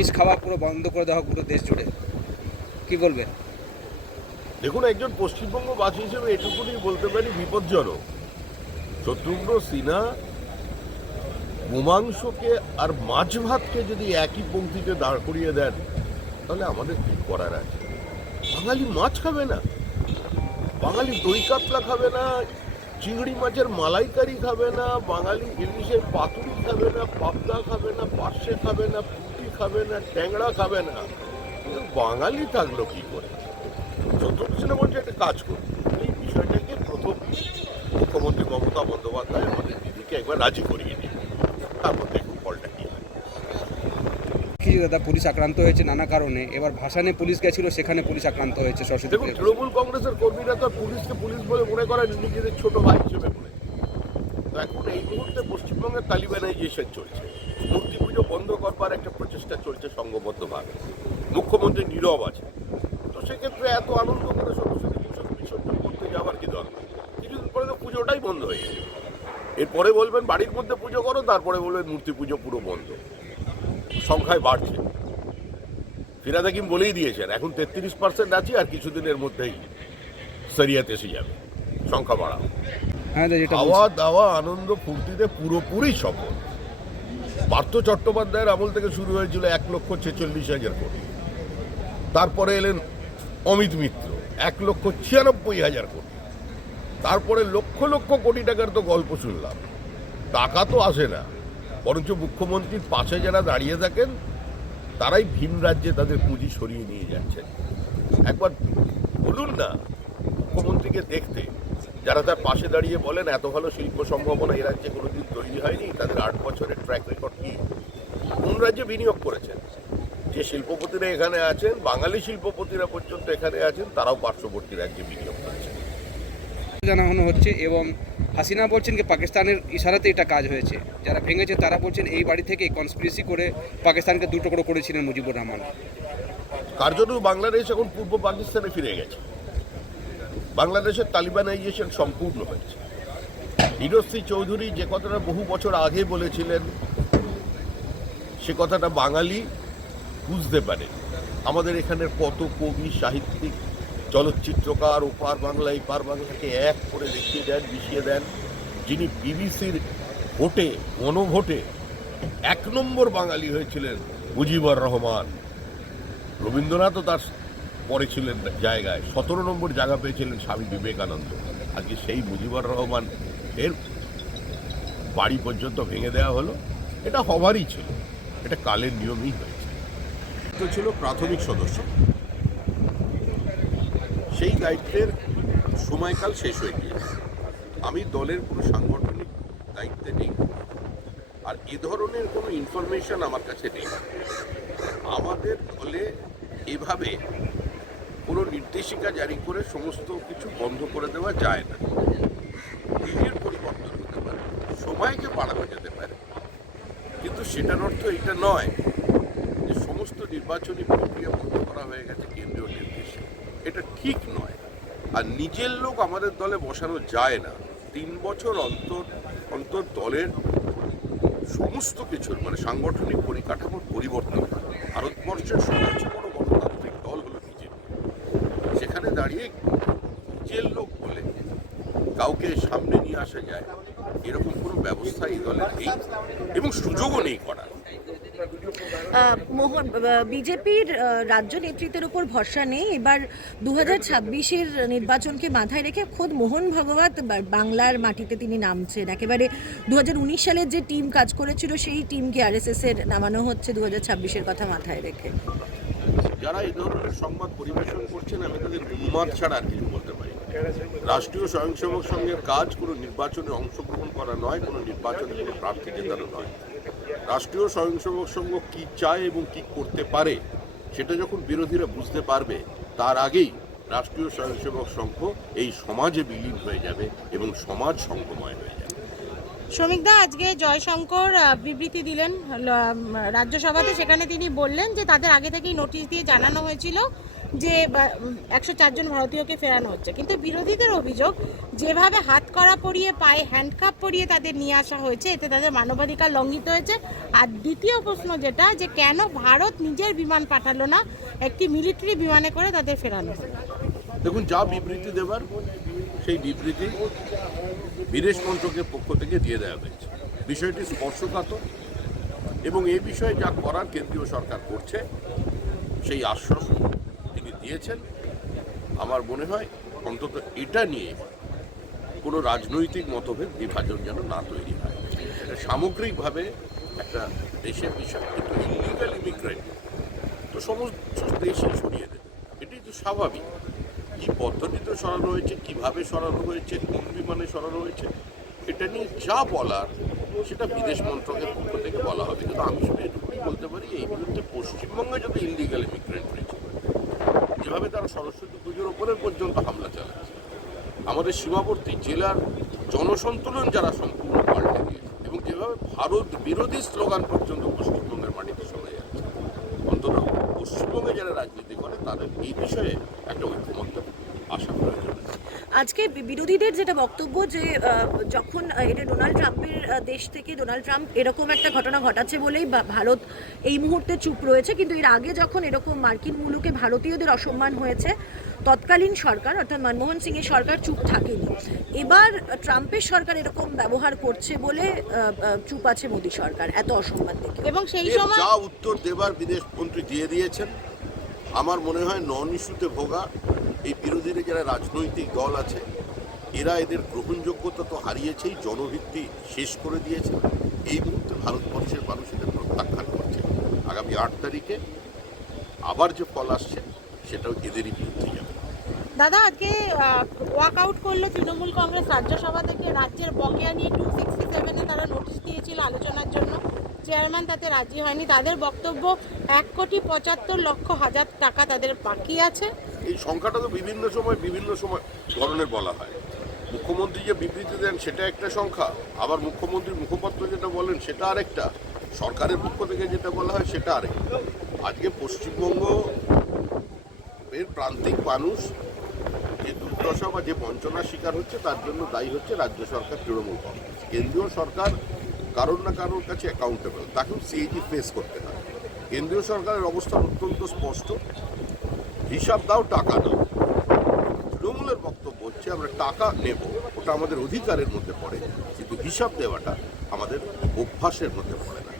নিরামিষ খাওয়া পুরো বন্ধ করে দেওয়া পুরো দেশ জুড়ে। কি বলবেন? দেখুন, একজন পশ্চিমবঙ্গবাসী হিসেবে এটুকুনি বলতে পারি, বিপজ্জনক। শত্রুঘ্ন সিনহা গোমাংসকে আর মাছ ভাতকে যদি একই পঙ্ক্তিতে দাঁড় করিয়ে দেন, তাহলে আমাদের কি করার আছে? বাঙালি মাছ খাবে না। বাঙালি দই কাতলা খাবে না, চিংড়ি মাছের মালাইকারি খাবে না, বাঙালি ইলিশের পাতুরি খাবে না, পাবদা খাবে না, পার্শে খাবে না খাবে না ট্যাংরা খাবে না। কিন্তু বাঙালি থাকল কি করে? সিনহা বলছে একটা কাজ করুন এই বিষয়টাকে প্রথম মুখ্যমন্ত্রী মমতা বন্দ্যোপাধ্যায় আমাদের দিদিকে একবার রাজি করিয়ে দিন। তারপর দেখুন ফলটা কি হয়। দাদা পুলিশ আক্রান্ত হয়েছে নানা কারণে। এবার ভাসানে পুলিশ গেছিল সেখানে পুলিশ আক্রান্ত হয়েছে সরস্বতী দেখুন তৃণমূল কংগ্রেসের কর্মীরা তো পুলিশকে পুলিশ বলে মনে করেন নিজেদের ছোট ভাই হিসেবে মনে তো এখন এই মুহূর্তে পশ্চিমবঙ্গের তালিবানাইজেশন চলছে। পুজো বন্ধ করবার একটা প্রচেষ্টা চলছে সংঘবদ্ধভাবে। মুখ্যমন্ত্রী নীরব আছে। তো সেক্ষেত্রে এত আনন্দ করে সরস্বতী পুজো বিসর্জন করতে যাওয়ার কি দরকার? কিছুদিন পরে তো পুজোটাই বন্ধ হয়ে যাবে। এরপরে বলবেন বাড়ির মধ্যে পুজো করো তারপরে বলবেন মূর্তি পুজো পুরো বন্ধ। সংখ্যায় বাড়ছে। ফিরাদ হাকিম বলেই দিয়েছেন এখন তেত্রিশ পার্সেন্ট আছে আর কিছুদিনের মধ্যেই সরিয়াত এসে যাবে। সংখ্যা বাড়াও। হ্যাঁ খাওয়া দাওয়া আনন্দ ফুর্তিতে পুরোপুরি সফল। পার্থ চট্টোপাধ্যায়ের আমল থেকে শুরু হয়েছিল এক লক্ষ ছেচল্লিশ হাজার কোটি। তারপরে এলেন অমিত মিত্র, এক লক্ষ ছিয়ানব্বই হাজার কোটি। তারপরে লক্ষ লক্ষ কোটি টাকার তো গল্প শুনলাম। টাকা তো আসে না, বরঞ্চ মুখ্যমন্ত্রীর পাশে যারা দাঁড়িয়ে থাকেন, তারাই ভিন রাজ্যে তাদের পুঁজি সরিয়ে নিয়ে যাচ্ছেন। একবার বলুন না, মুখ্যমন্ত্রীকে দেখতে যারা তার পাশে দাঁড়িয়ে বলেন এত ভালো শিল্প সম্ভাবনা এই রাজ্যে কোনোদিন তৈরি হয়নি তাদের আট বছরের ট্র্যাক রেকর্ড কি? কোন রাজ্যে বিনিয়োগ করেছেন? যে শিল্পপতিরা এখানে আছেন বাঙালি শিল্পপতিরা পর্যন্ত এখানে আছেন তারাও পার্শ্ববর্তী রাজ্যে বিনিয়োগ করেছেন। জানানো হচ্ছে এবং হাসিনা বলছেন যে পাকিস্তানের ইশারাতে এটা কাজ হয়েছে। যারা ভেঙেছে তারা বলছেন এই বাড়ি থেকে কনস্পিরেসি করে পাকিস্তানকে দুটো করে করেছিলেন মুজিবুর রহমান। কার্যত বাংলাদেশ এখন পূর্ব পাকিস্তানে ফিরে গেছে। বাংলাদেশের তালিবানাইজেশন সম্পূর্ণ হয়েছে। হিরশ্রী চৌধুরী যে কথাটা বহু বছর আগে বলেছিলেন, সে কথাটা বাঙালি বুঝতে পারে। আমাদের এখানের কত কবি, সাহিত্যিক, চলচ্চিত্রকার, ওপার বাংলা এপার বাংলাকে এক করে দেখিয়ে দেন, মিশিয়ে দেন। যিনি বিবিসির ভোটে, গণভোটে এক নম্বর বাঙালি হয়েছিলেন মুজিবুর রহমান। রবীন্দ্রনাথও তার পরে ছিলেন জায়গায়। সতেরো নম্বর জায়গা পেয়েছিলেন স্বামী বিবেকানন্দ। আজকে সেই মুজিবুর রহমান এর বাড়ি পর্যন্ত ভেঙে দেওয়া হলো। এটা হবারই ছিল। এটা কালের নিয়মই হয়েছে। তো ছিল প্রাথমিক সদস্য। সেই দায়িত্বের সময়কাল শেষ হয়ে গিয়েছে। আমি দলের কোনো সাংগঠনিক দায়িত্বে নেই। আর এ ধরনের কোনো ইনফরমেশন আমার কাছে নেই। আমাদের দলে এভাবে কোনো নির্দেশিকা জারি করে সমস্ত কিছু বন্ধ করে দেওয়া যায় না। দিনের পরিবর্তন হতে পারে, সময়কে বাড়ানো যেতে পারে। কিন্তু সেটার অর্থ এটা নয় যে সমস্ত নির্বাচনী প্রক্রিয়া বন্ধ করা হয়ে গেছে কেন্দ্রীয় নির্দেশে। এটা ঠিক নয়। আর নিজের লোক আমাদের দলে বসানো যায় না। তিন বছর অন্তর অন্তর দলের সমস্ত কিছুর মানে সাংগঠনিক পরিকাঠামোর পরিবর্তন হয়। ভারতবর্ষের সবচেয়ে বড় গণতান্ত্রিক দল হলো বিজেপি সেখানে দাঁড়িয়ে নিজের লোক বলে কাউকে সামনে নিয়ে আসা যায় এরকম কোনো ব্যবস্থা এই দলে নেই এবং সুযোগও নেই করার। মোহন বিজেপির রাজ্য নেতৃত্বের উপর ভরসা নেই। এবার দু হাজার ছাব্বিশের নির্বাচনকে মাথায় রেখে খোদ মোহন ভগবত বাংলার মাটিতে তিনি নামছেন। একেবারে দু হাজার উনিশ সালের যে টিম কাজ করেছিল সেই টিমকে আরএসএস এর নামানো হচ্ছে দু হাজার ছাব্বিশের কথা মাথায় রেখে। যারা এই ধরনের সংবাদ পরিবেশন করছেন আমি তাদের উন্মাদ ছাড়া আর কিছু। রাষ্ট্রীয় স্বয়ংসেবক সংঘের কাজ কোনো নির্বাচনে অংশগ্রহণ করা নয়, কোনো নির্বাচনে কোনো প্রার্থী জেতানো নয়। রাষ্ট্রীয় স্বয়ংসেবক সংঘ কি চায় এবং কি করতে পারে, সেটা যখন বিরোধীরা বুঝতে পারবে, তার আগেই রাষ্ট্রীয় স্বয়ংসেবক সংঘ এই সমাজে বিলীন হয়ে যাবে এবং সমাজ সংঘময় হয়ে যাবে। শ্রমিকদা, আজকে জয়শঙ্কর বিবৃতি দিলেন রাজ্যসভাতে, সেখানে তিনি বললেন যে তাদের আগে থেকেই নোটিশ দিয়ে জানানো হয়েছিল যে একশো চারজন ভারতীয়কে ফেরানো হচ্ছে। কিন্তু বিরোধীদের অভিযোগ, যেভাবে হাত করা পরিয়ে, পায়ে হ্যান্ডকাপ পরিয়ে তাদের নিয়ে আসা হয়েছে, এতে তাদের মানবাধিকার লঙ্ঘিত হয়েছে। আর দ্বিতীয় প্রশ্ন যেটা, যে কেন ভারত নিজের বিমান পাঠালো না, একটি মিলিটারি বিমানে করে তাদের ফেরানো? দেখুন, যা বিবৃতি দেবার, সেই বিবৃতি বিদেশ মন্ত্রকের পক্ষ থেকে দিয়ে দেওয়া হয়েছে। বিষয়টি স্পর্শকাতর এবং এই বিষয়ে যা করার কেন্দ্রীয় সরকার করছে, সেই আশ্বাসন তিনি দিয়েছেন। আমার মনে হয় অন্তত এটা নিয়ে কোনো রাজনৈতিক মতভেদ, বিভাজন যেন না তৈরি হয়। এটা সামগ্রিকভাবে একটা দেশের বিষয় ইলিগাল ইমিগ্রেন্ট তো সমস্ত দেশে সরিয়ে দেবে। এটাই তো স্বাভাবিক। কি পদ্ধতিতে সরানো হয়েছে, কীভাবে সরানো হয়েছে, কোন বিমানে সরানো হয়েছে, এটা নিয়ে যা বলার, সেটা বিদেশ মন্ত্রকের পক্ষ থেকে বলা হবে। কিন্তু আমি শুধু এটুকুই বলতে পারি, এই বিরুদ্ধে পশ্চিমবঙ্গে যদি ইলিগাল ইমিগ্রেন্ট রয়েছে যেভাবে তারা সরস্বতী পুজোর ওপরে পর্যন্ত হামলা চালাচ্ছে। আমাদের সীমাবর্তী জেলার জনসন্তুলন যারা সম্পূর্ণ পাল্টে দিয়েছে এবং যেভাবে ভারত বিরোধী স্লোগান পর্যন্ত পশ্চিমবঙ্গের মাটিতে শোনা যাচ্ছে, অন্তত পশ্চিমবঙ্গে যারা রাজনীতি করে, তাদের এই বিষয়ে একটা ঐক্যমত্য আশা প্রয়োজন আজকে বি- বিরোধীদের যেটা বক্তব্য যে যখন এটা ডোনাল্ড ট্রাম্পের দেশ থেকে ডোনাল্ড ট্রাম্প এরকম একটা ঘটনা ঘটাচ্ছে বলেই বা- ভারত এই মুহূর্তে চুপ রয়েছে। কিন্তু এর আগে যখন এরকম মার্কিন মুলুকে ভারতীয়দের অসম্মান হয়েছে তৎকালীন সরকার অর্থাৎ মনমোহন সিং এর সরকার চুপ থাকেনি। এবার ট্রাম্পের সরকার এরকম ব্যবহার করছে বলে চুপ আছে মোদী সরকার এত অসম্মান দেখে। এবং সেই সময় যা উত্তর দেবার বিদেশ মন্ত্রী দিয়ে দিয়েছেন আমার মনে হয় নন ইস্যুতে ভোগা। এই বিরোধীরা যারা রাজনৈতিক দল আছে, এরা এদের গ্রহণযোগ্যতা তো হারিয়েছেই জনভিত্তি শেষ করে দিয়েছে। এই মুহূর্তে ভারতবর্ষের মানুষ এদের প্রত্যাখ্যান করছে। আগামী আট তারিখে আবার যে ফল আসছে, সেটাও এদেরই বিরুদ্ধে যাবে। দাদা, আজকে ওয়াক আউট করল তৃণমূল কংগ্রেস রাজ্যসভা থেকে। রাজ্যের বকেয়া নিয়ে টু সিক্সটি সেভেনে তারা নোটিশ দিয়েছিল আলোচনার জন্য। চেয়ারম্যান তাতে রাজি হয়নি। তাদের বক্তব্য, এক কোটি পঁচাত্তর লক্ষ হাজার টাকা তাদের বাকি আছে। এই সংখ্যাটা তো বিভিন্ন সময় বিভিন্ন সময় ধরনের বলা হয়। মুখ্যমন্ত্রী যে বিবৃতি দেন, সেটা একটা সংখ্যা। আবার মুখ্যমন্ত্রীর মুখপাত্র যেটা বলেন, সেটা আরেকটা। সরকারের পক্ষ থেকে যেটা বলা হয়, সেটা আরেকটা। আজকে পশ্চিমবঙ্গ এর প্রান্তিক মানুষ, যে দুর্দশা বা যে বঞ্চনার শিকার হচ্ছে, তার জন্য দায়ী হচ্ছে রাজ্য সরকার তৃণমূল কংগ্রেস। কেন্দ্রীয় সরকার কারোর না কারোর কাছে অ্যাকাউন্টেবল তাকেও সিএজি ফেস করতে হয়। কেন্দ্রীয় সরকারের অবস্থান অত্যন্ত স্পষ্ট। হিসাব দাও, টাকা দাও। তৃণমূলের বক্তব্য হচ্ছে, আমরা টাকা নেব, ওটা আমাদের অধিকারের মধ্যে পড়ে, কিন্তু হিসাব দেওয়াটা আমাদের অভ্যাসের মধ্যে পড়ে না।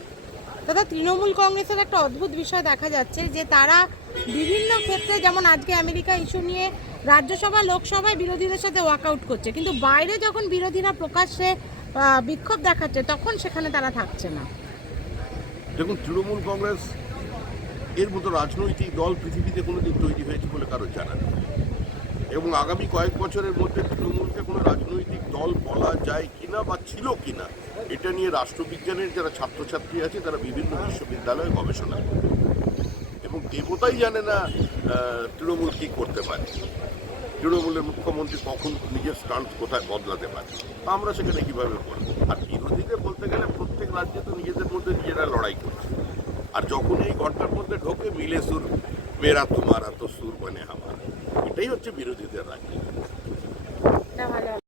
দাদা, তৃণমূল কংগ্রেসের একটা অদ্ভুত বিষয় দেখা যাচ্ছে যে, তারা বিভিন্ন ক্ষেত্রে যেমন আজকে আমেরিকা ইস্যু নিয়ে রাজ্যসভা, লোকসভায় বিরোধীদের সাথে ওয়াকআউট করছে, কিন্তু বাইরে যখন বিরোধীরা প্রকাশ্যে বিক্ষোভ দেখাচ্ছে, তখন সেখানে তারা থাকছে না। দেখুন, তৃণমূল কংগ্রেস, এর মতো রাজনৈতিক দল পৃথিবীতে কোনোদিন তৈরি হয়েছে বলে কারও জানা নেই। এবং আগামী কয়েক বছরের মধ্যে তৃণমূলকে কোনো রাজনৈতিক দল বলা যায় কিনা বা ছিল কিনা, এটা নিয়ে রাষ্ট্রবিজ্ঞানের যারা ছাত্রছাত্রী আছে, তারা বিভিন্ন বিশ্ববিদ্যালয়ে গবেষণা করে এবং দেবতাই জানে না তৃণমূল কী করতে পারে। তৃণমূলের মুখ্যমন্ত্রী কখন নিজের স্টান্ট কোথায় বদলাতে পারে? আমরা সেখানে কীভাবে করব? আর বিরোধীদের বলতে গেলে প্রত্যেক রাজ্যে তো নিজেদের মধ্যে নিজেরা লড়াই করছে। আর যখন এই ঘরটার মধ্যে ঢোকে, মিলে সুর, মেরা তোমার তো সুর মানে আমার এটাই হচ্ছে বিরোধীদের রাজ্য।